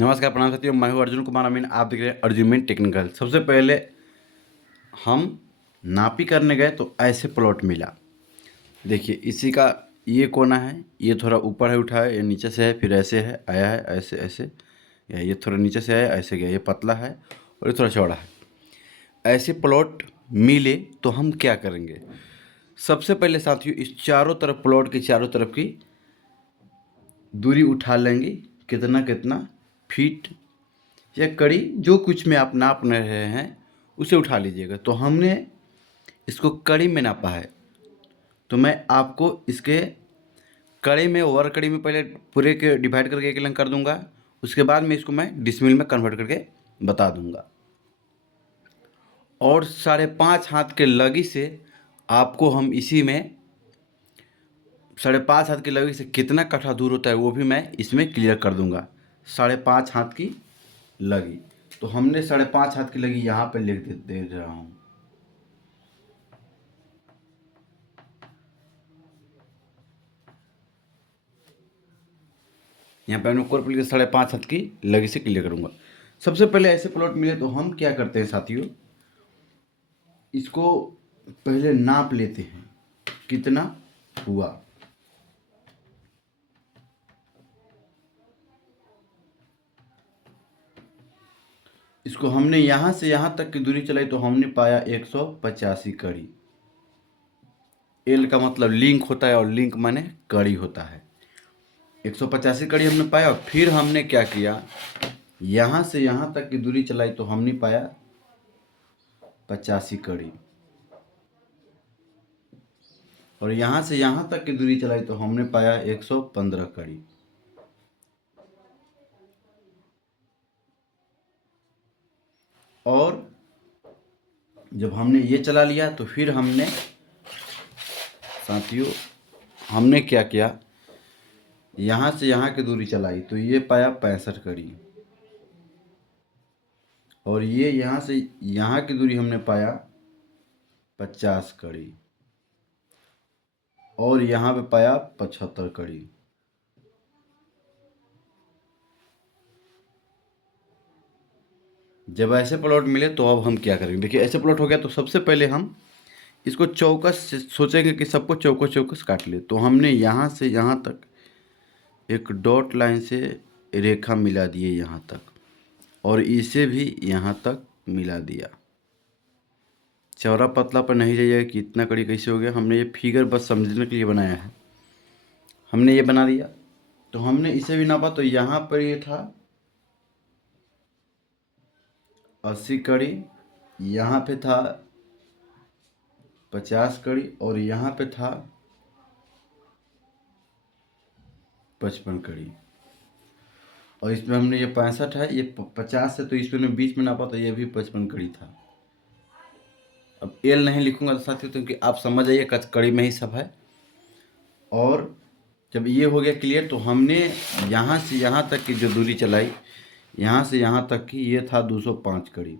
नमस्कार प्रणाम साथियों, मैं हूं अर्जुन कुमार अमीन। आप देख रहे हैं अर्जुन टेक्निकल। सबसे पहले हम नापी करने गए तो ऐसे प्लॉट मिला। देखिए इसी का ये कोना है, ये थोड़ा ऊपर है, उठा है, ये नीचे से है, फिर ऐसे है, आया है, ऐसे ऐसे, या ये थोड़ा नीचे से आया, ऐसे गया, ये पतला है और ये थोड़ा चौड़ा है। ऐसे प्लॉट मिले तो हम क्या करेंगे? सबसे पहले साथियों इस चारों तरफ, प्लॉट के चारों तरफ की दूरी उठा लेंगे। कितना कितना फीट या कड़ी, जो कुछ में आप नाप रहे हैं उसे उठा लीजिएगा। तो हमने इसको कड़ी में नापा है, तो मैं आपको इसके कड़ी में, ओवर कड़ी में पहले पूरे के डिवाइड करके एक लंग कर दूंगा। उसके बाद में इसको मैं डिसमिल में कन्वर्ट करके बता दूंगा। और 5.5 हाथ के लगी से आपको हम इसी में 5.5 हाथ की लगी से कितना कट्ठा दूर होता है वो भी मैं इसमें क्लियर कर दूंगा। 5.5 हाथ की लगी, तो हमने 5.5 हाथ की लगी यहाँ पे लिख दे रहा हूँ। यहाँ पे हमने कोर प्लेट के 5.5 हाथ की लगी से क्लियर करूँगा। सबसे पहले ऐसे प्लॉट मिले तो हम क्या करते हैं साथियों, इसको पहले नाप लेते हैं कितना हुआ। इसको हमने यहाँ से यहाँ तक की दूरी चलाई तो हमने पाया 185 कड़ी। एल का मतलब लिंक होता है और लिंक माने कड़ी होता है। 185 कड़ी हमने पाया। और फिर हमने क्या किया, यहाँ से यहाँ तक की दूरी चलाई तो हमने पाया 85 कड़ी। और यहाँ से यहाँ तक की दूरी चलाई तो हमने पाया 115 कड़ी। और जब हमने ये चला लिया तो फिर हमने साथियों हमने क्या किया, यहाँ से यहाँ की दूरी चलाई तो ये पाया 65 कड़ी। और ये यहाँ से यहाँ की दूरी हमने पाया 50 कड़ी। और यहाँ पे पाया 75 कड़ी। जब ऐसे प्लॉट मिले तो अब हम क्या करेंगे? देखिए ऐसे प्लॉट हो गया तो सबसे पहले हम इसको चौकस सोचेंगे कि सबको चौकस चौकस काट ले। तो हमने यहाँ से यहाँ तक एक डॉट लाइन से रेखा मिला दिए यहाँ तक, और इसे भी यहाँ तक मिला दिया। चौड़ा पतला पर नहीं जाइएगा कि इतना कड़ी कैसे हो गया। हमने ये फिगर बस समझने के लिए बनाया है। हमने ये बना दिया तो हमने इसे भी नापा तो यहाँ पर ये था 80 कड़ी, यहाँ पे था 50 कड़ी और यहाँ पे था 55 कड़ी। और इसमें हमने ये 65 है, ये 50 है, तो इसमें बीच में नापा तो ये भी 55 कड़ी था। अब एल नहीं लिखूंगा तो साथियों, क्योंकि आप समझ जाइए कड़ी में ही सब है। और जब ये हो गया क्लियर तो हमने यहाँ से यहाँ तक की जो दूरी चलाई, यहाँ से यहाँ तक की, ये था 205 कड़ी।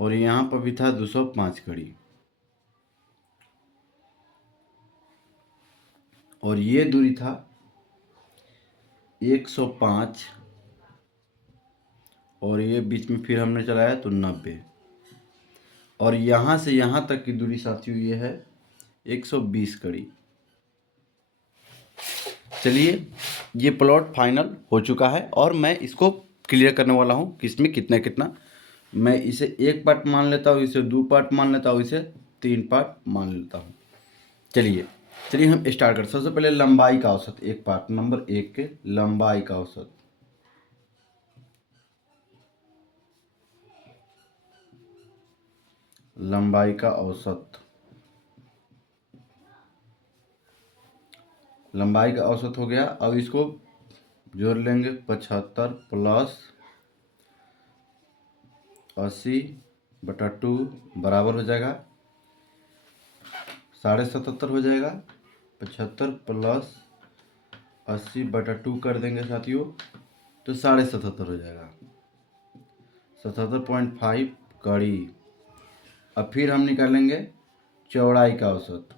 और यहाँ पर भी था 205 कड़ी। और ये दूरी था 105। और ये बीच में फिर हमने चलाया तो 90। और यहाँ से यहाँ तक की दूरी साथियों ये है 120 कड़ी। चलिए ये प्लॉट फाइनल हो चुका है और मैं इसको क्लियर करने वाला हूँ कि इसमें कितना कितना। मैं इसे 1 पार्ट मान लेता हूँ, इसे 2 पार्ट मान लेता हूँ, इसे 3 पार्ट मान लेता हूँ। चलिए चलिए हम स्टार्ट करते। सबसे पहले लंबाई का औसत, एक पार्ट नंबर 1 के लंबाई का औसत। लंबाई का औसत, लंबाई का औसत हो गया। अब इसको जोड़ लेंगे, 75 प्लस 80/2 बराबर हो जाएगा 77.5 हो जाएगा। 75 प्लस 80/2 कर देंगे साथियों तो 77.5 हो जाएगा, 77.5 कड़ी। अब फिर हम निकालेंगे चौड़ाई का औसत।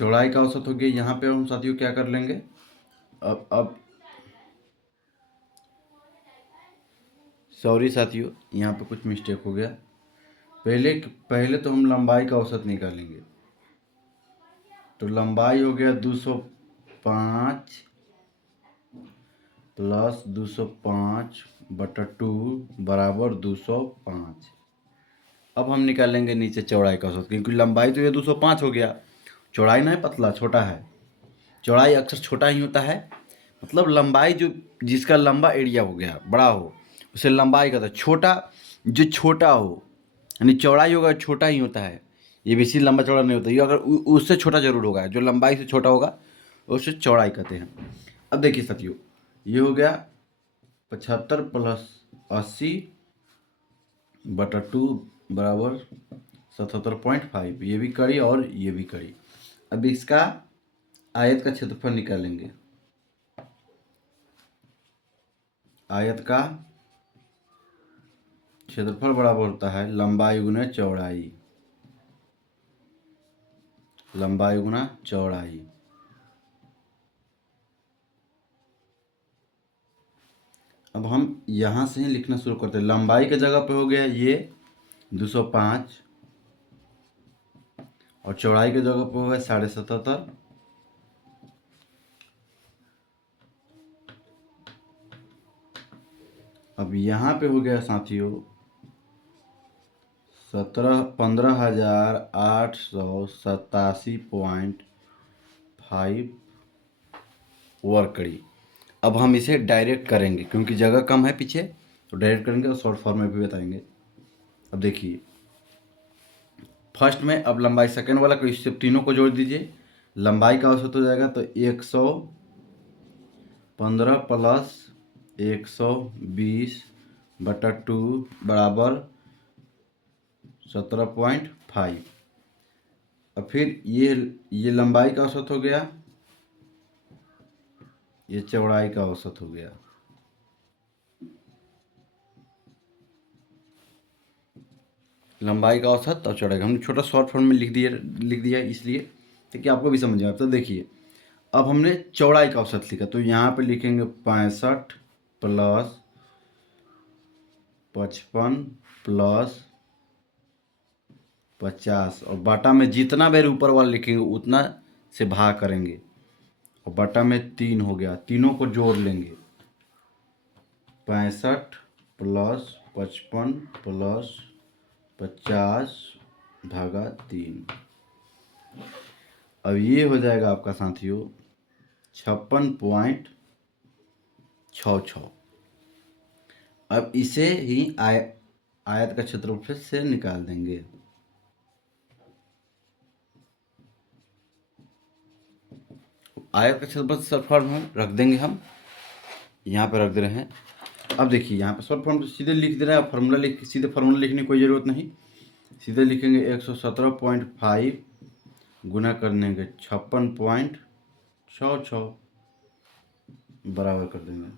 चौड़ाई का औसत हो गया। यहाँ पे हम साथियों क्या कर लेंगे, अब सॉरी साथियों, यहाँ पे कुछ मिस्टेक हो गया। पहले तो हम लंबाई का औसत निकालेंगे। तो लंबाई हो गया 205 प्लस 205/2 बराबर 205। अब हम निकालेंगे नीचे चौड़ाई का औसत, क्योंकि लंबाई तो ये 205 हो गया, चौड़ाई ना है पतला, छोटा है। चौड़ाई अक्सर छोटा ही होता है, मतलब लंबाई जो जिसका लंबा एरिया हो गया बड़ा हो उसे लंबाई कहता है। छोटा जो छोटा हो, यानी चौड़ाई होगा छोटा ही होता है, ये बेसी लंबा चौड़ा नहीं होता। ये अगर उससे छोटा जरूर होगा, जो लंबाई से छोटा होगा उससे चौड़ाई कहते हैं। अब देखिए साथियों, ये हो गया 75 प्लस 80/2 बराबर 77.5। ये भी कड़ी और ये भी कड़ी। अब इसका आयत का क्षेत्रफल निकालेंगे। आयत का क्षेत्रफल बराबर होता है लंबाई गुना चौड़ाई, लंबाई गुना चौड़ाई। अब हम यहाँ से ही लिखना शुरू करते हैं। लंबाई के जगह पे हो गया ये 205 और चौड़ाई के जगह पे हो गया 77.5। अब यहाँ पे हो गया साथियों 15,887.5 वर्ग कड़ी। अब हम इसे डायरेक्ट करेंगे, क्योंकि जगह कम है पीछे, तो डायरेक्ट करेंगे और शॉर्ट फॉर्म में भी बताएंगे। अब देखिए फर्स्ट में, अब लंबाई सेकेंड वाला को इससे तीनों को जोड़ दीजिए। लंबाई का औसत हो जाएगा तो 115 प्लस 120/2 बराबर 17.5। और फिर ये लंबाई का औसत हो गया, ये चौड़ाई का औसत हो गया। लंबाई का औसत और चौड़ाई का हमने छोटा शॉर्ट फॉर्म में लिख दिया इसलिए ताकि आपको भी समझ आए। तो देखिए अब हमने चौड़ाई का औसत लिखा, तो यहाँ पे लिखेंगे 65 प्लस 55 प्लस 50 और बाटा में जितना बेर ऊपर वाला लिखेंगे उतना से भाग करेंगे, और बाटा में 3 हो गया, तीनों को जोड़ लेंगे। 65 प्लस 55 प्लस 50/3। अब ये हो जाएगा आपका साथियों 56.66। अब इसे ही आयत का क्षेत्रफल से निकाल देंगे। आयत का क्षेत्रफल शॉर्ट फॉर्म में रख देंगे, हम यहाँ पे रख दे रहे हैं। अब देखिए यहाँ पे शॉर्ट फॉर्म सीधे लिख दे रहे हैं, फार्मूला सीधे फार्मूला लिखने की कोई ज़रूरत नहीं, सीधे लिखेंगे 117.5 गुना करने के 56.66 बराबर कर देंगे।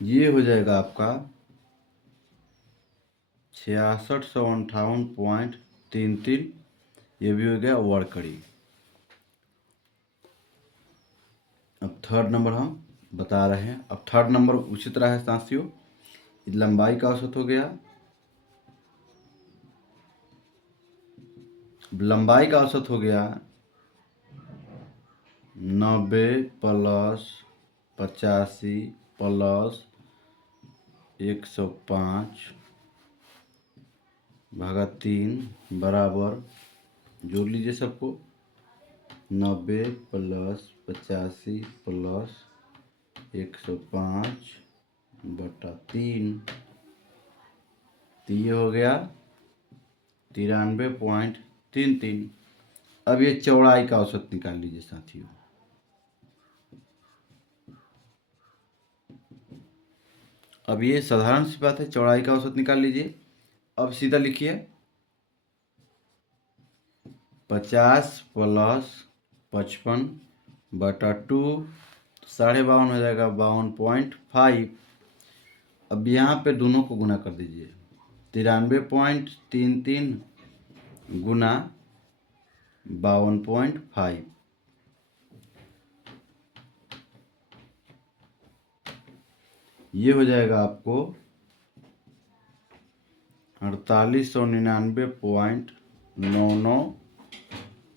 ये हो जाएगा आपका 6658.33। ये भी हो गया वर्ग कड़ी। अब थर्ड नंबर हम बता रहे हैं। अब थर्ड नंबर उसी तरह है साथियों, लंबाई का औसत हो गया, लंबाई का औसत हो गया 90 प्लस 85 प्लस 105/3 बराबर, जोड़ लीजिए सबको, 90 प्लस 85 प्लस 105/3। तो ये हो गया 93.33। अब ये चौड़ाई का औसत निकाल लीजिए साथियों। अब ये साधारण सी बात है, चौड़ाई का औसत निकाल लीजिए। अब सीधा लिखिए 50 प्लस 55/2, 52.5 हो जाएगा 52.5। अब यहाँ पे दोनों को गुना कर दीजिए, 93.33 गुना 52.5, ये हो जाएगा आपको 4899.99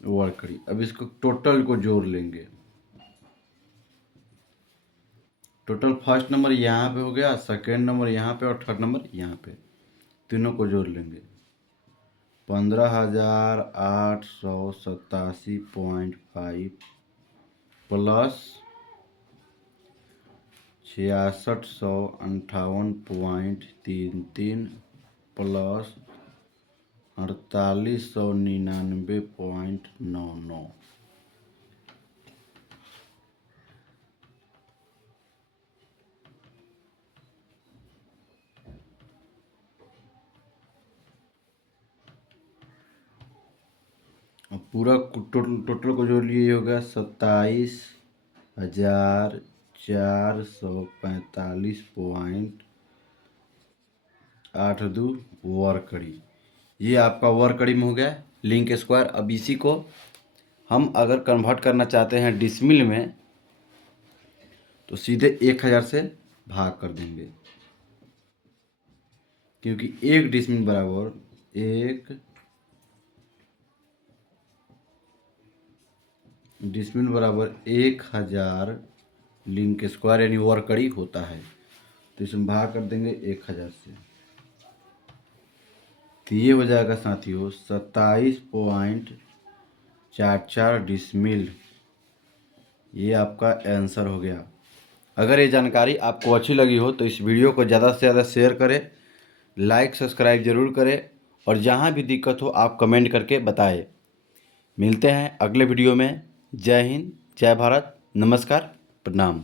वर्ग कड़ी। अब इसको टोटल को जोड़ लेंगे। टोटल फर्स्ट नंबर यहाँ पे हो गया, सेकेंड नंबर यहाँ पे और थर्ड नंबर यहाँ पे, तीनों को जोड़ लेंगे। 15,887.5 प्लस 6658.33 प्लस 4899.99। अब पूरा टोटल को जोड़ लिए, हो गया 27,445.82 वर्ग कड़ी। ये आपका वर्ग कड़ी में हो गया लिंक स्क्वायर। अब इसी को हम अगर कन्वर्ट करना चाहते हैं डिसमिल में, तो सीधे 1000 से भाग कर देंगे, क्योंकि एक डिसमिल बराबर 1000 लिंक स्क्वायर यानी वर्ग कड़ी होता है। तो इसमें भाग कर देंगे 1000 से, तो ये हो जाएगा साथियों 27.44 डिसमिल। ये आपका आंसर हो गया। अगर ये जानकारी आपको अच्छी लगी हो तो इस वीडियो को ज़्यादा से ज़्यादा शेयर करें, लाइक सब्सक्राइब जरूर करें, और जहाँ भी दिक्कत हो आप कमेंट करके बताएं। मिलते हैं अगले वीडियो में। जय हिंद, जय भारत, नमस्कार, प्रणाम।